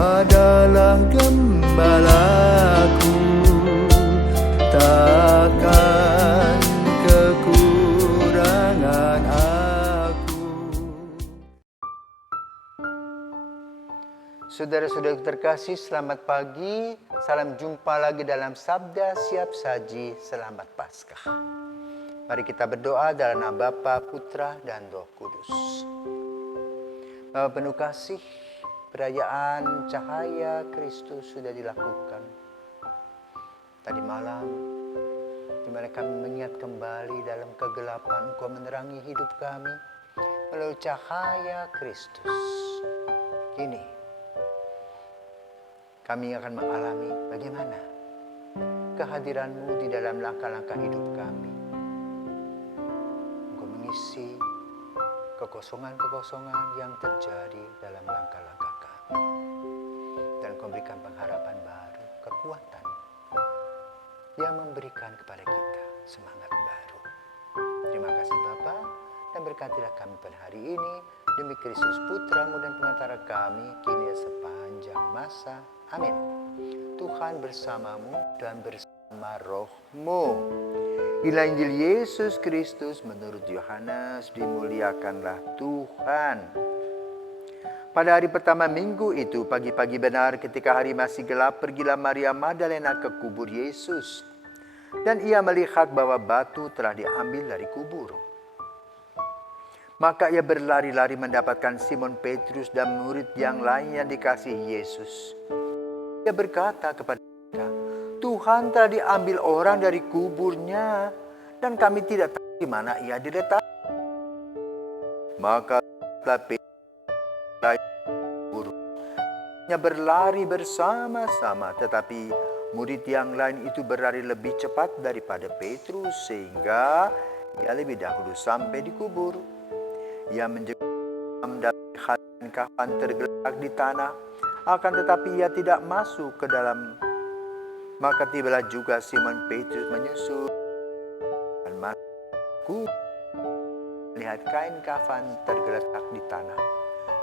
adalah gembalaku, takkan kekurangan aku. Saudara-saudara terkasih, selamat pagi. Salam jumpa lagi dalam Sabda Siap Saji. Selamat Paskah. Mari kita berdoa dalam nama Bapa, Putra, dan Roh Kudus. Bapa penuh kasih, perayaan cahaya Kristus sudah dilakukan. Tadi malam, di mana kami mengingat kembali dalam kegelapan Engkau menerangi hidup kami melalui cahaya Kristus. Kini, kami akan mengalami bagaimana kehadiran-Mu di dalam langkah-langkah hidup kami. Engkau mengisi kekosongan-kekosongan yang terjadi dalam langkah-langkah kami. Dan Engkau berikan pengharapan baru, kekuatan yang memberikan kepada kita semangat baru. Terima kasih Bapa, dan berkatilah kami pada hari ini demi Kristus Putra-Mu dan pengantara kami kini sepanjang masa. Amin. Tuhan bersamamu dan bersama roh-Mu. Inilah Injil Yesus Kristus menurut Yohanes, dimuliakanlah Tuhan. Pada hari pertama minggu itu, pagi-pagi benar ketika hari masih gelap, pergilah Maria Magdalena ke kubur Yesus. Dan ia melihat bahwa batu telah diambil dari kubur. Maka ia berlari-lari mendapatkan Simon Petrus dan murid yang lain yang dikasihi Yesus. Ia berkata kepada mereka, Tuhan telah diambil orang dari kuburnya, dan kami tidak tahu di mana ia diletakkan. Maka gurunya berlari bersama-sama, tetapi murid yang lain itu berlari lebih cepat daripada Petrus, sehingga ia lebih dahulu sampai di kubur. Ia menjengkam dan kafan tergeletak di tanah, akan tetapi ia tidak masuk ke dalam. Maka tibalah juga Simon Petrus menyusul dan masuk, melihat kain kafan tergeletak di tanah,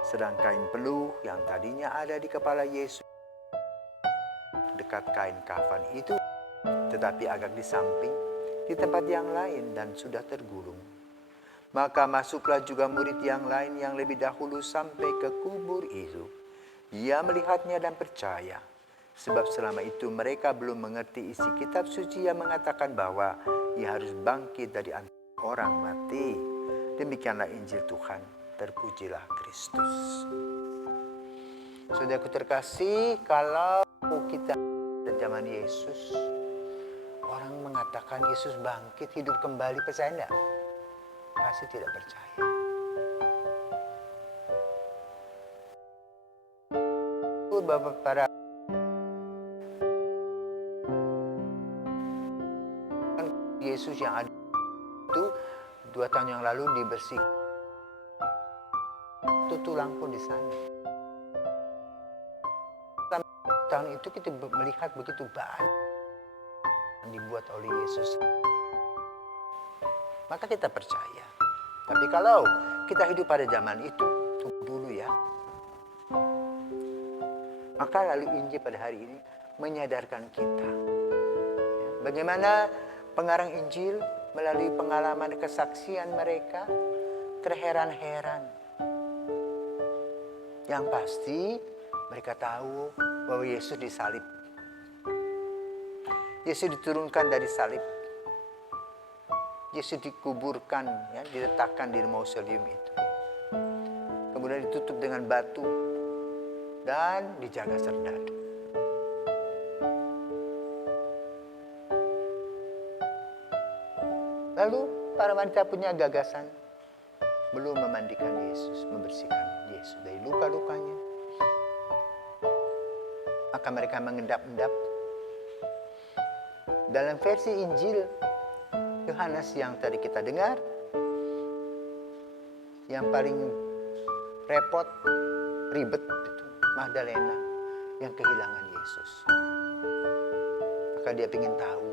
sedang kain peluh yang tadinya ada di kepala Yesus dekat kain kafan itu, tetapi agak di samping di tempat yang lain dan sudah tergulung. Maka masuklah juga murid yang lain yang lebih dahulu sampai ke kubur itu. Ia melihatnya dan percaya, sebab selama itu mereka belum mengerti isi kitab suci yang mengatakan bahwa ia harus bangkit dari antara orang mati. Demikianlah Injil Tuhan. Terpujilah Kristus. Saudaraku terkasih, kalau kita pada zaman Yesus, orang mengatakan Yesus bangkit, hidup kembali, percaya enggak? Pasti tidak percaya. Bapak para Yesus yang ada itu 2 tahun yang lalu dibersihkan, itu tulang pun di sana. Tahun itu kita melihat begitu banyak yang dibuat oleh Yesus, maka kita percaya. Tapi kalau kita hidup pada zaman itu, tunggu dulu ya. Maka lalu Injil pada hari ini menyadarkan kita bagaimana pengarang Injil melalui pengalaman kesaksian mereka terheran-heran. Yang pasti mereka tahu bahwa Yesus disalib. Yesus diturunkan dari salib. Yesus dikuburkan, diletakkan di mausoleum itu. Kemudian ditutup dengan batu dan dijaga serdadu. Lalu para wanita punya gagasan, belum memandikan Yesus, membersihkan Yesus dari luka-lukanya. Maka mereka mengendap-endap. Dalam versi Injil Yohanes yang tadi kita dengar, yang paling repot, ribet itu Magdalena yang kehilangan Yesus. Maka dia ingin tahu.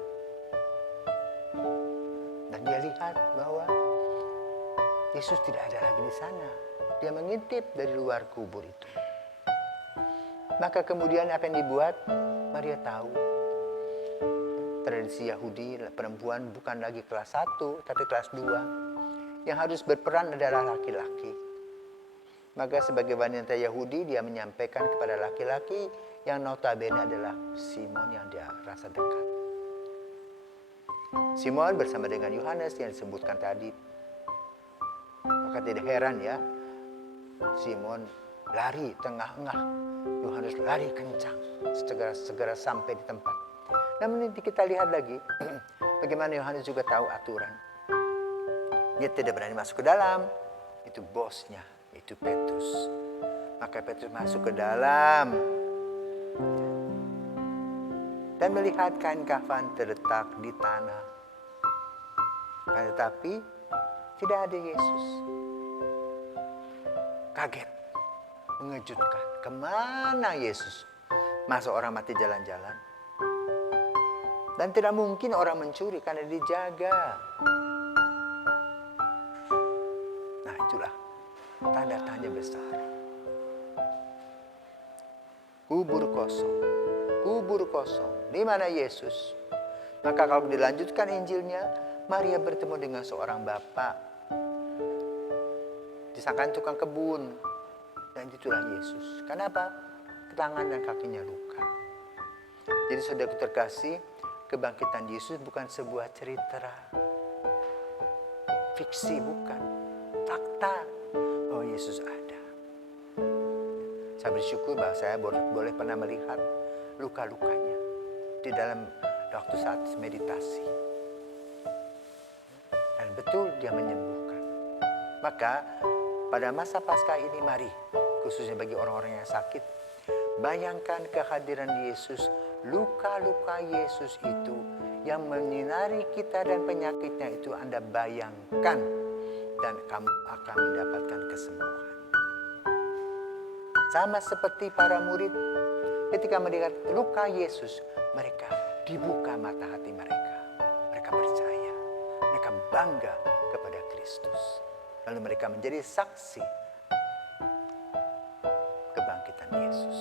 Dan dia lihat bahwa Yesus tidak ada lagi di sana. Dia mengintip dari luar kubur itu. Maka kemudian apa yang dibuat? Maria tahu. Tradisi Yahudi, perempuan bukan lagi kelas 1, tapi kelas 2. Yang harus berperan adalah laki-laki. Maka sebagai wanita Yahudi, dia menyampaikan kepada laki-laki yang notabene adalah Simon yang dia rasa dekat. Simon bersama dengan Yohanes yang disebutkan tadi. Maka tidak heran ya, Simon lari tengah-engah, Yohanes lari kencang, segera sampai di tempat. Namun kita lihat lagi, bagaimana Yohanes juga tahu aturan. Dia tidak berani masuk ke dalam, itu bosnya, itu Petrus. Maka Petrus masuk ke dalam dan melihat kain kafan terletak di tanah. Tetapi tidak ada Yesus. Kaget, mengejutkan. Kemana Yesus? Masa orang mati jalan-jalan? Dan tidak mungkin orang mencuri karena dijaga. Nah itulah tanda tanya besar. Kubur kosong. Kubur kosong. Di mana Yesus? Maka kalau dilanjutkan Injilnya, Maria bertemu dengan seorang bapak. Disangka tukang kebun. Dan itulah Yesus. Kenapa? Tangan dan kakinya luka. Jadi saudara terkasih, kebangkitan Yesus bukan sebuah cerita. Fiksi bukan. Fakta bahwa Yesus ada. Saya bersyukur bahwa saya boleh pernah melihat luka-lukanya di dalam waktu saat meditasi. Dan betul dia menyembuhkan. Maka pada masa Paskah ini mari, khususnya bagi orang-orang yang sakit, bayangkan kehadiran Yesus, luka-luka Yesus itu yang menyinari kita dan penyakitnya itu Anda bayangkan dan kamu akan mendapatkan kesembuhan. Sama seperti para murid ketika melihat luka Yesus, mereka dibuka mata hati mereka. Mereka percaya, mereka bangga kepada Kristus. Lalu mereka menjadi saksi kebangkitan Yesus.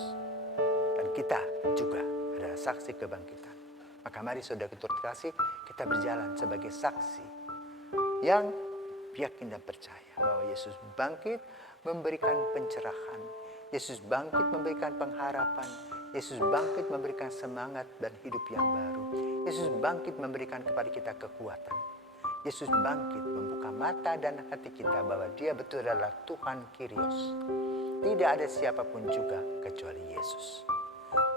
Dan kita juga adalah saksi kebangkitan. Maka mari saudara terkasih, kita berjalan sebagai saksi yang yakin dan percaya bahwa Yesus bangkit memberikan pencerahan. Yesus bangkit memberikan pengharapan. Yesus bangkit memberikan semangat dan hidup yang baru. Yesus bangkit memberikan kepada kita kekuatan. Yesus bangkit membuka mata dan hati kita bahwa dia betul adalah Tuhan Kyrios. Tidak ada siapapun juga kecuali Yesus.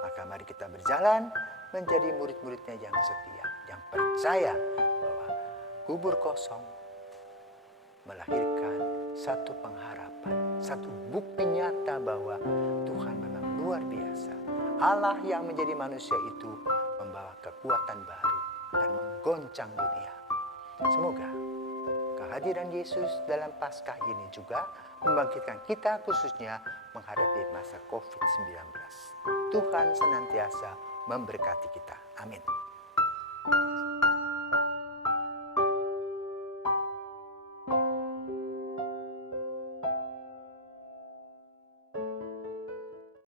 Maka mari kita berjalan menjadi murid-muridnya yang setia, yang percaya bahwa kubur kosong melahirkan satu pengharapan, satu bukti nyata bahwa Tuhan memang luar biasa. Allah yang menjadi manusia itu membawa kekuatan baru dan menggoncang dunia. Semoga kehadiran Yesus dalam Paskah ini juga membangkitkan kita khususnya menghadapi masa COVID-19. Tuhan senantiasa memberkati kita. Amin.